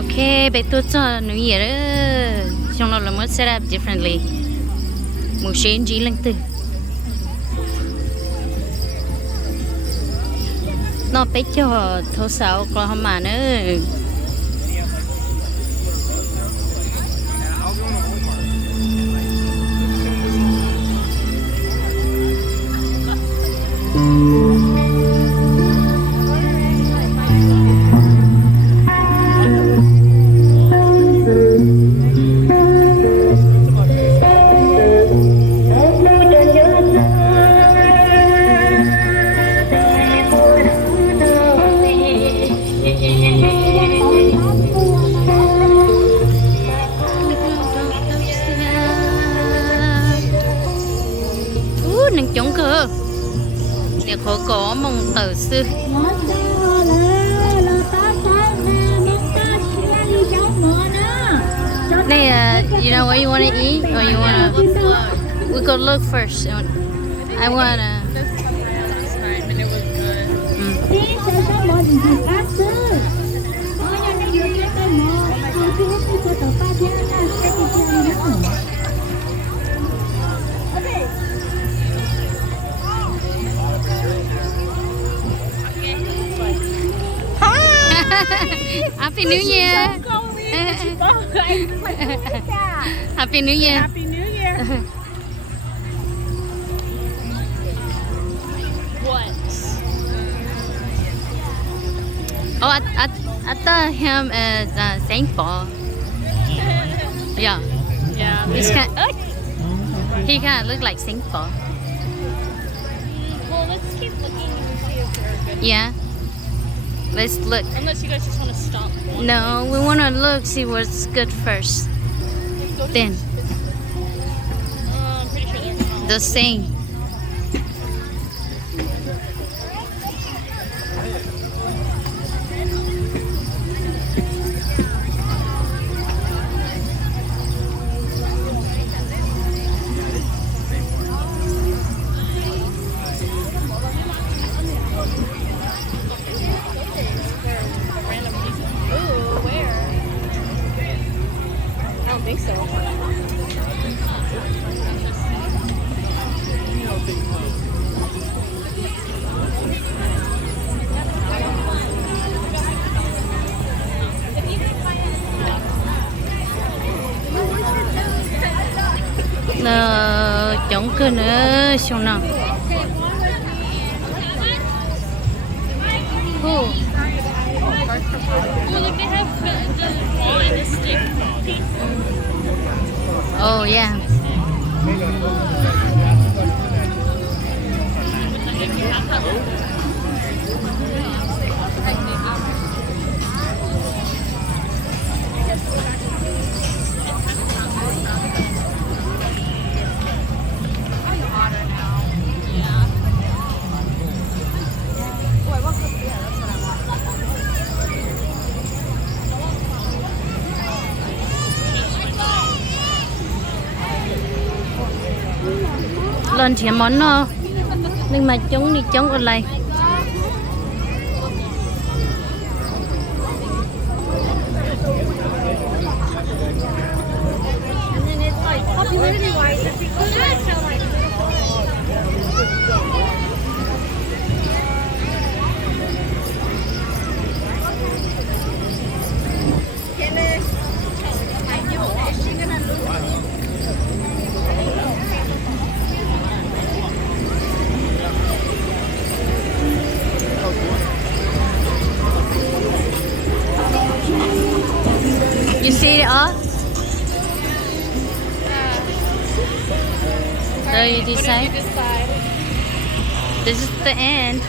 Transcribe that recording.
Okay, back to the New Year. Xong rồi là mới set up differently. Một xuyên chỉ lần từ. Nó bé cho thấu sáu có hông mà nữa. Nâng chống cơ để khó có mong tờ sư này you know what you want to eat or you want to we go look first I want to Happy New Year. Happy New Year. Happy New Year. What? Oh, I thought him as Saint Paul. Yeah. Yeah. He kind of looked like Saint Paul. Well, let's keep looking and see if they're good. Yeah. Let's look. Unless you guys just want to stop. No, we want to look, see what's good first. Then. I'm pretty sure they're The same. I don't think so. Chống cơ nữa, xong nào. Cool. Oh, look, they have the ball and the stick. Oh yeah. Lên thì món nó nhưng mà chống đi chống ở lại You see it all? So you decide? Decide. This is the end.